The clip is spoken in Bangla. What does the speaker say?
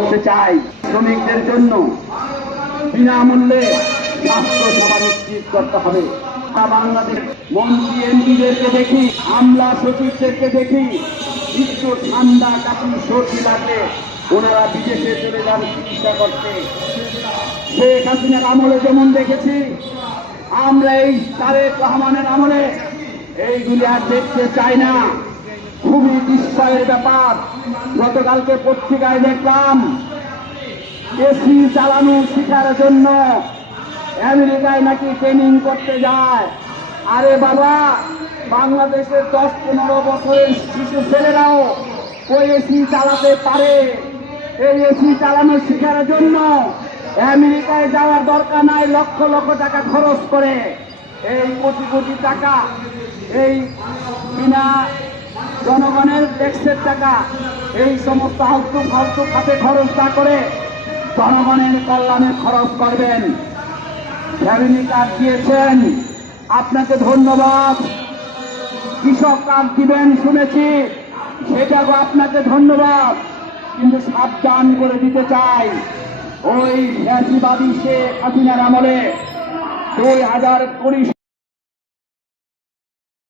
করতে চাই শ্রমিকদের জন্য বিনামূল্যে স্বাস্থ্য সেবা নিশ্চিত করতে হবে। বাংলাদেশ মন্ত্রী এমপিদেরকে দেখি, আমলা সচিবদেরকে দেখি, একটু ঠান্ডা কাশি সর্দি লাগলে ওনারা বিদেশে চলে যান চিকিৎসা করতে। শেখ হাসিনার আমলে যেমন দেখেছি, আমরা এই তারেক রহমানের আমলে এইগুলি আর দেখতে চাই না। খুবই বিস্ময়ের ব্যাপার, গতকালকে পত্রিকায় দেখলাম এসি চালানো শেখার জন্য আমেরিকায় নাকি ট্রেনিং করতে যায়। আরে বাবা, বাংলাদেশের 10-15 বছরের শিশু ছেলেরাও ওই এসি চালাতে পারে। এই এসি চালানো শেখার জন্য আমেরিকায় যাওয়ার দরকার নাই, লক্ষ লক্ষ টাকা খরচ করে এই কোটি কোটি টাকা এই বিনা জনগণের ট্যাক্সের টাকা এই সমস্ত আলতু ফালতু খাতে খরচ না করে জনগণের কল্যাণে খরচ করবেন। ফ্যামিলি কার্ড দিয়েছেন, আপনাকে ধন্যবাদ। কৃষক কার্ড দিবেন শুনেছি, সেটাও আপনাকে ধন্যবাদ। কিন্তু সাবধান করে দিতে চাই, ওই ফ্যাসিবাদী শেখ হাসিনার আমলে 2020